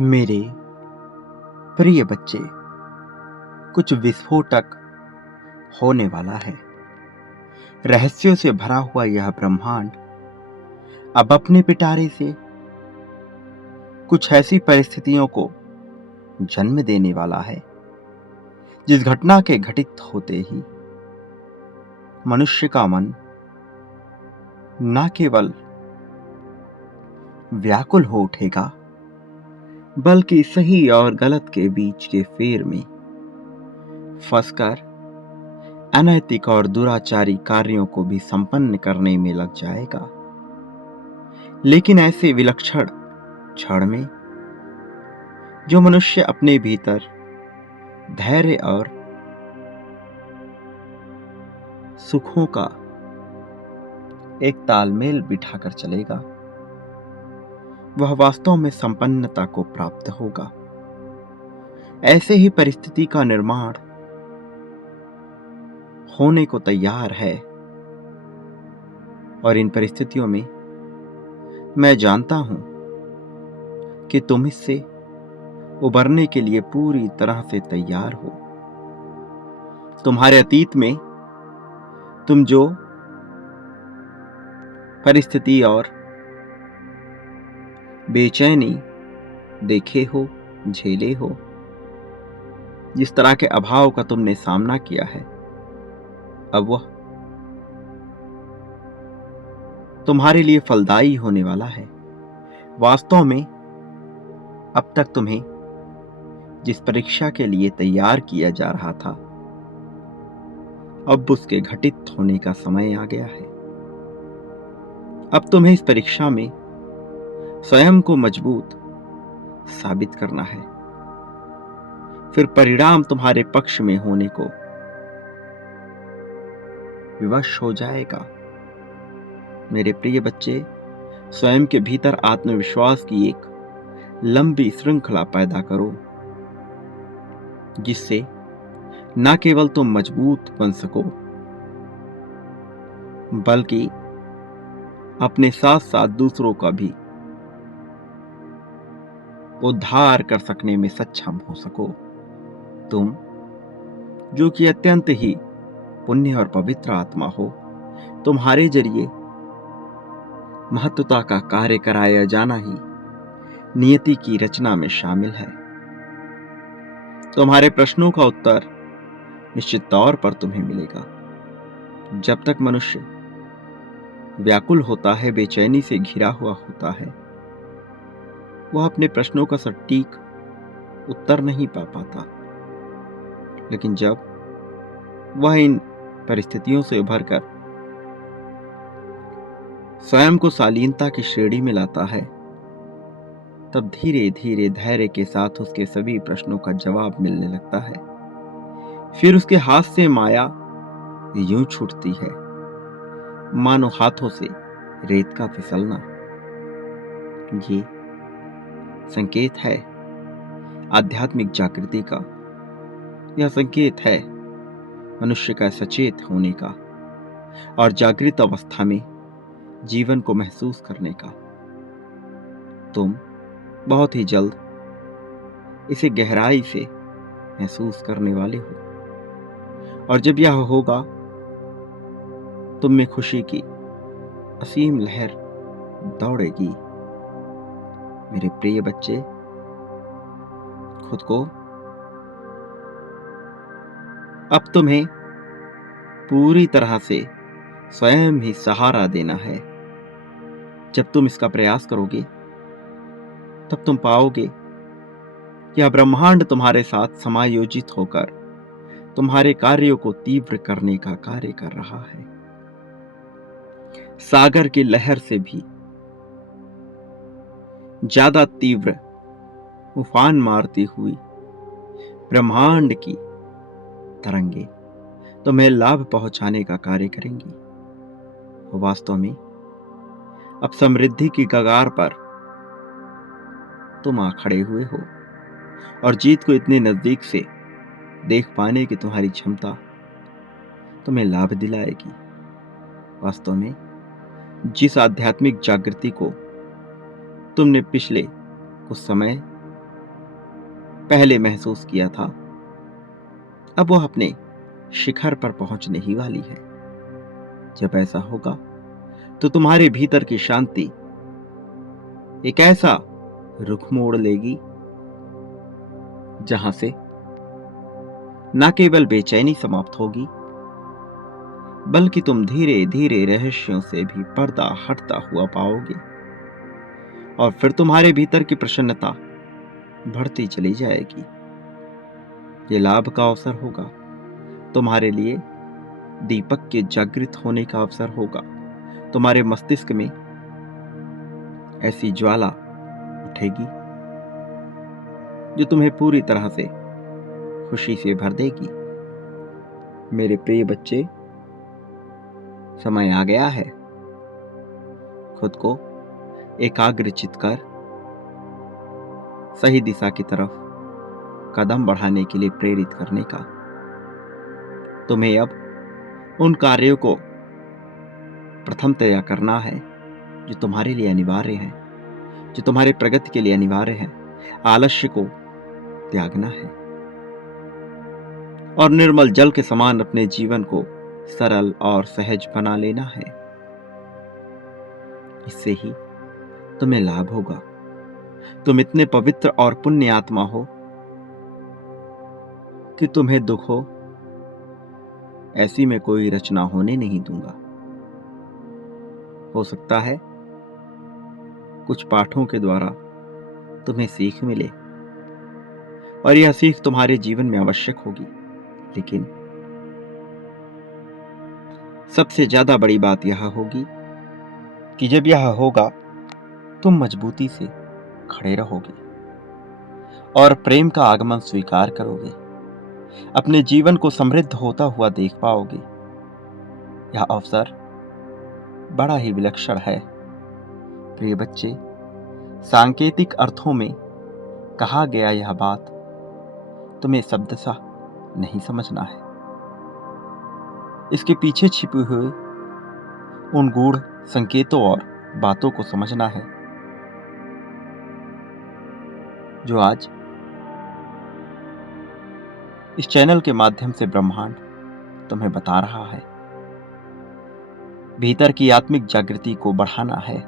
मेरे प्रिय बच्चे, कुछ विस्फोटक होने वाला है। रहस्यों से भरा हुआ यह ब्रह्मांड अब अपने पिटारे से कुछ ऐसी परिस्थितियों को जन्म देने वाला है जिस घटना के घटित होते ही मनुष्य का मन न केवल व्याकुल हो उठेगा, बल्कि सही और गलत के बीच के फेर में फंसकर अनैतिक और दुराचारी कार्यों को भी संपन्न करने में लग जाएगा। लेकिन ऐसे विलक्षण क्षण में जो मनुष्य अपने भीतर धैर्य और सुखों का एक तालमेल बिठाकर चलेगा, वह वास्तव में संपन्नता को प्राप्त होगा। ऐसे ही परिस्थिति का निर्माण होने को तैयार है, और इन परिस्थितियों में मैं जानता हूं कि तुम इससे उबरने के लिए पूरी तरह से तैयार हो। तुम्हारे अतीत में तुम जो परिस्थिति और बेचैनी देखे हो, झेले हो, जिस तरह के अभाव का तुमने सामना किया है, अब वह तुम्हारे लिए फलदायी होने वाला है। वास्तव में अब तक तुम्हें जिस परीक्षा के लिए तैयार किया जा रहा था, अब उसके घटित होने का समय आ गया है। अब तुम्हें इस परीक्षा में स्वयं को मजबूत साबित करना है। फिर परिणाम तुम्हारे पक्ष में होने को विवश हो जाएगा। मेरे प्रिय बच्चे, स्वयं के भीतर आत्मविश्वास की एक लंबी श्रृंखला पैदा करो, जिससे न केवल तुम मजबूत बन सको, बल्कि अपने साथ साथ दूसरों का भी उद्धार कर सकने में सक्षम हो सको। तुम जो कि अत्यंत ही पुण्य और पवित्र आत्मा हो, तुम्हारे जरिए महत्वता का कार्य कराया जाना ही नियति की रचना में शामिल है। तुम्हारे प्रश्नों का उत्तर निश्चित तौर पर तुम्हें मिलेगा। जब तक मनुष्य व्याकुल होता है, बेचैनी से घिरा हुआ होता है, वह अपने प्रश्नों का सटीक उत्तर नहीं पा पाता। लेकिन जब वह इन परिस्थितियों से उभरकर स्वयं को शालीनता की श्रेणी में लाता है, तब धीरे धीरे धैर्य के साथ उसके सभी प्रश्नों का जवाब मिलने लगता है। फिर उसके हाथ से माया यूं छूटती है, मानो हाथों से रेत का फिसलना। ये संकेत है आध्यात्मिक जागृति का। यह संकेत है मनुष्य का सचेत होने का और जागृत अवस्था में जीवन को महसूस करने का। तुम बहुत ही जल्द इसे गहराई से महसूस करने वाले हो, और जब यह होगा, तुम में खुशी की असीम लहर दौड़ेगी। मेरे प्रिय बच्चे, खुद को अब तुम्हें पूरी तरह से स्वयं ही सहारा देना है। जब तुम इसका प्रयास करोगे, तब तुम पाओगे कि यह ब्रह्मांड तुम्हारे साथ समायोजित होकर तुम्हारे कार्यों को तीव्र करने का कार्य कर रहा है। सागर की लहर से भी ज्यादा तीव्र उफान मारती हुई ब्रह्मांड की तरंगे तुम्हें लाभ पहुंचाने का कार्य करेंगी। वास्तव में अब समृद्धि की कगार पर तुम आ खड़े हुए हो, और जीत को इतने नजदीक से देख पाने की तुम्हारी क्षमता तुम्हें लाभ दिलाएगी। वास्तव में जिस आध्यात्मिक जागृति को तुमने पिछले कुछ समय पहले महसूस किया था, अब वो अपने शिखर पर पहुंचने ही वाली है। जब ऐसा होगा तो तुम्हारे भीतर की शांति एक ऐसा रुख मोड़ लेगी जहां से न केवल बेचैनी समाप्त होगी, बल्कि तुम धीरे धीरे रहस्यों से भी पर्दा हटता हुआ पाओगे। और फिर तुम्हारे भीतर की प्रसन्नता बढ़ती चली जाएगी। ये लाभ का अवसर होगा तुम्हारे लिए, दीपक के जागृत होने का अवसर होगा। तुम्हारे मस्तिष्क में ऐसी ज्वाला उठेगी जो तुम्हें पूरी तरह से खुशी से भर देगी। मेरे प्रिय बच्चे, समय आ गया है खुद को एकाग्रचित कर सही दिशा की तरफ कदम बढ़ाने के लिए प्रेरित करने का। तुम्हें अब उन कार्यों को प्रथमतया करना है जो तुम्हारे लिए अनिवार्य है, जो तुम्हारे प्रगति के लिए अनिवार्य है। आलस्य को त्यागना है और निर्मल जल के समान अपने जीवन को सरल और सहज बना लेना है। इससे ही तुम्हें लाभ होगा। तुम इतने पवित्र और पुण्य आत्मा हो कि तुम्हें दुख हो ऐसी में कोई रचना होने नहीं दूंगा। हो सकता है कुछ पाठों के द्वारा तुम्हें सीख मिले और यह सीख तुम्हारे जीवन में आवश्यक होगी, लेकिन सबसे ज्यादा बड़ी बात यह होगी कि जब यह होगा तुम मजबूती से खड़े रहोगे और प्रेम का आगमन स्वीकार करोगे। अपने जीवन को समृद्ध होता हुआ देख पाओगे। यह अवसर बड़ा ही विलक्षण है। प्रिय बच्चे, सांकेतिक अर्थों में कहा गया यह बात तुम्हें शब्दशः नहीं समझना है। इसके पीछे छिपे हुए उन गूढ़ संकेतों और बातों को समझना है जो आज इस चैनल के माध्यम से ब्रह्मांड तुम्हें बता रहा है। भीतर की आत्मिक जागृति को बढ़ाना है,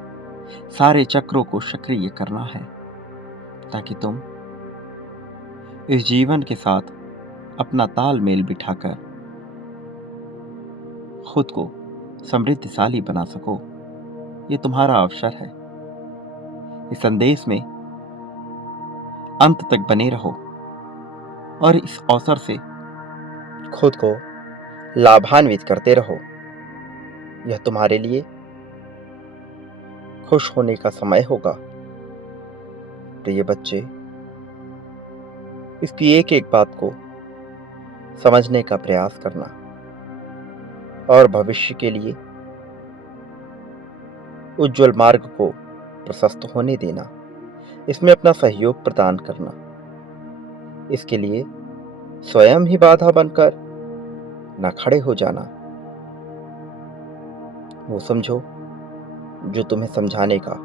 सारे चक्रों को सक्रिय करना है, ताकि तुम इस जीवन के साथ अपना तालमेल बिठाकर खुद को समृद्धशाली बना सको। ये तुम्हारा अवसर है। इस संदेश में अंत तक बने रहो और इस अवसर से खुद को लाभान्वित करते रहो। यह तुम्हारे लिए खुश होने का समय होगा। प्रिय बच्चे, इसकी एक एक बात को समझने का प्रयास करना और भविष्य के लिए उज्जवल मार्ग को प्रशस्त होने देना, इसमें अपना सहयोग प्रदान करना। इसके लिए स्वयं ही बाधा बनकर न खड़े हो जाना। वो समझो जो तुम्हें समझाने का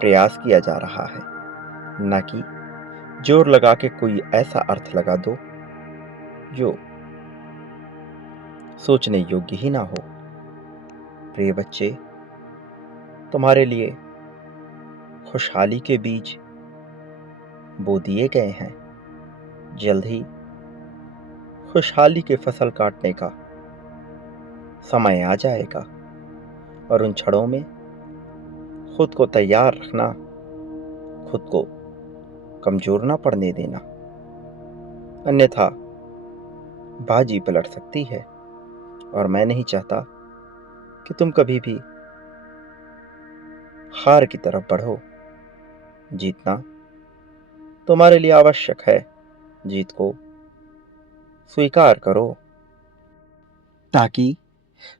प्रयास किया जा रहा है, न कि जोर लगा के कोई ऐसा अर्थ लगा दो जो सोचने योग्य ही ना हो। प्रिय बच्चे, तुम्हारे लिए खुशहाली के बीज बो दिए गए हैं। जल्द ही खुशहाली के फसल काटने का समय आ जाएगा और उन क्षणों में खुद को तैयार रखना, खुद को कमजोर ना पड़ने देना, अन्यथा बाजी पलट सकती है। और मैं नहीं चाहता कि तुम कभी भी हार की तरफ बढ़ो। जीतना तुम्हारे लिए आवश्यक है। जीत को स्वीकार करो ताकि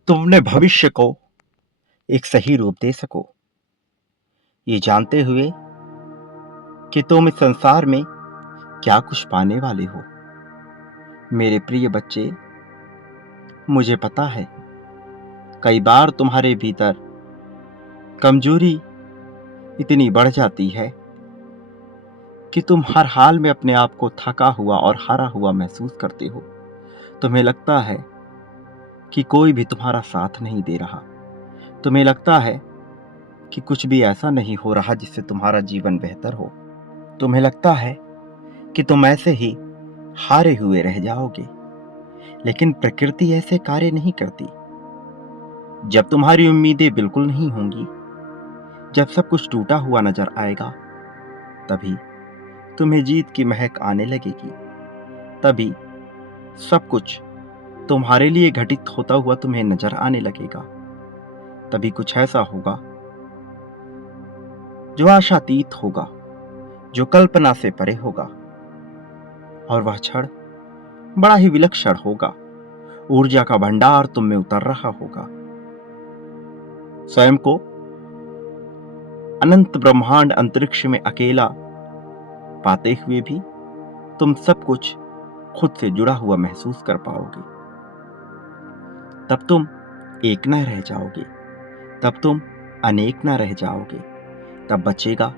तुम अपने भविष्य को एक सही रूप दे सको, ये जानते हुए कि तुम इस संसार में क्या कुछ पाने वाले हो। मेरे प्रिय बच्चे, मुझे पता है कई बार तुम्हारे भीतर कमजोरी इतनी बढ़ जाती है कि तुम हर हाल में अपने आप को थका हुआ और हारा हुआ महसूस करते हो। तुम्हें लगता है कि कोई भी तुम्हारा साथ नहीं दे रहा। तुम्हें लगता है कि कुछ भी ऐसा नहीं हो रहा जिससे तुम्हारा जीवन बेहतर हो। तुम्हें लगता है कि तुम ऐसे ही हारे हुए रह जाओगे। लेकिन प्रकृति ऐसे कार्य नहीं करती। जब तुम्हारी उम्मीदें बिल्कुल नहीं होंगी, जब सब कुछ टूटा हुआ नजर आएगा, तभी तुम्हें जीत की महक आने लगेगी। तभी सब कुछ तुम्हारे लिए घटित होता हुआ तुम्हें नजर आने लगेगा। तभी कुछ ऐसा होगा जो आशातीत होगा, जो कल्पना से परे होगा, और वह क्षण बड़ा ही विलक्षण होगा। ऊर्जा का भंडार तुम में उतर रहा होगा। स्वयं को अनंत ब्रह्मांड अंतरिक्ष में अकेला पाते हुए भी तुम सब कुछ खुद से जुड़ा हुआ महसूस कर पाओगे। तब तुम एक न रह जाओगे, तब तुम अनेक न रह जाओगे। तब बचेगा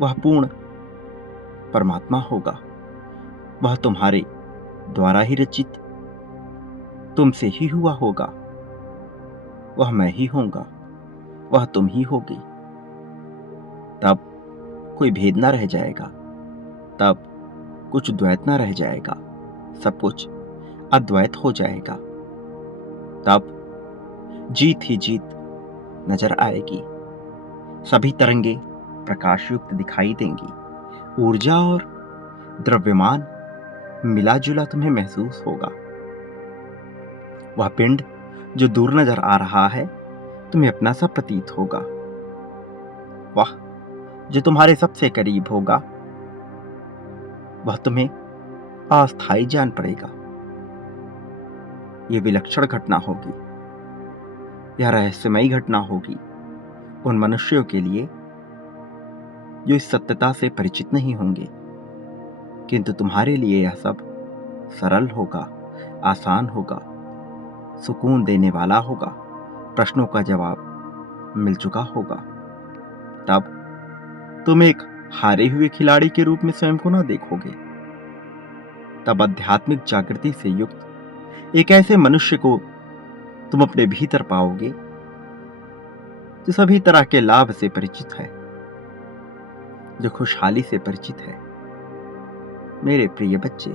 वह पूर्ण परमात्मा होगा। वह तुम्हारे द्वारा ही रचित तुमसे ही हुआ होगा। वह मैं ही होऊंगा, वह तुम ही होगी। तब कोई भेद ना रह जाएगा, तब कुछ द्वैत ना रह जाएगा, सब कुछ अद्वैत हो जाएगा। तब जीत ही जीत नजर आएगी। सभी तरंगे प्रकाश युक्त दिखाई देंगी। ऊर्जा और द्रव्यमान मिला जुला तुम्हें महसूस होगा। वह पिंड जो दूर नजर आ रहा है तुम्हें अपना सा प्रतीत होगा। वह जो तुम्हारे सबसे करीब होगा वह तुम्हें अस्थायी जान पड़ेगा। यह विलक्षण घटना होगी, यह रहस्यमयी घटना होगी उन मनुष्यों के लिए जो इस सत्यता से परिचित नहीं होंगे। किंतु तुम्हारे लिए यह सब सरल होगा, आसान होगा, सुकून देने वाला होगा। प्रश्नों का जवाब मिल चुका होगा। तब तुम एक हारे हुए खिलाड़ी के रूप में स्वयं को ना देखोगे। तब आध्यात्मिक जागृति से युक्त एक ऐसे मनुष्य को तुम अपने भीतर पाओगे जो सभी तरह के लाभ से परिचित है, जो खुशहाली से परिचित है। मेरे प्रिय बच्चे,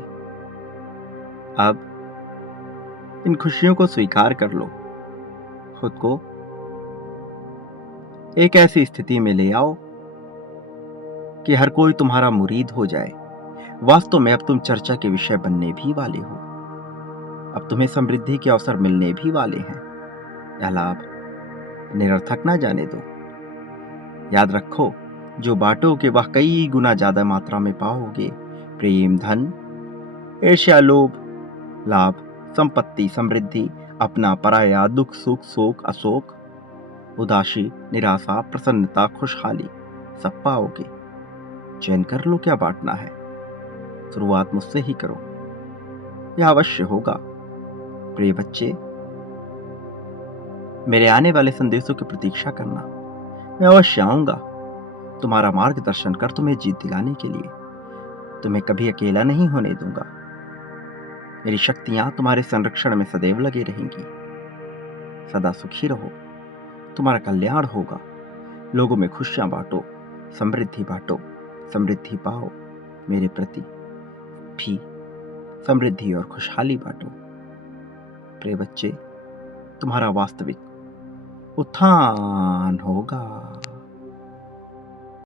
अब इन खुशियों को स्वीकार कर लो। खुद को एक ऐसी स्थिति में ले आओ कि हर कोई तुम्हारा मुरीद हो जाए। वास्तव में अब तुम चर्चा के विषय बनने भी वाले हो। अब तुम्हें समृद्धि के अवसर मिलने भी वाले हैं। यह लाभ निरर्थक ना जाने दो। याद रखो, जो बांटोगे वह कई गुना ज्यादा मात्रा में पाओगे। प्रेम, धन, ईर्ष्या, लोभ, लाभ, संपत्ति, समृद्धि, अपना पराया, दुख, सुख, शोक, अशोक, उदासी, निराशा, प्रसन्नता, खुशहाली सब पाओगे। चयन कर लो क्या बांटना है। शुरुआत मुझसे ही करो, यह अवश्य होगा। प्रिय बच्चे, मेरे आने वाले संदेशों की प्रतीक्षा करना। मैं अवश्य आऊंगा तुम्हारा मार्गदर्शन कर तुम्हें जीत दिलाने के लिए। तुम्हें कभी अकेला नहीं होने दूंगा। मेरी शक्तियां तुम्हारे संरक्षण में सदैव लगी रहेंगी। सदा सुखी रहो, तुम्हारा कल्याण होगा। लोगों में खुशियां बांटो, समृद्धि बांटो, समृद्धि पाओ। मेरे प्रति भी समृद्धि और खुशहाली बांटो। प्रिय बच्चे, तुम्हारा वास्तविक उत्थान होगा।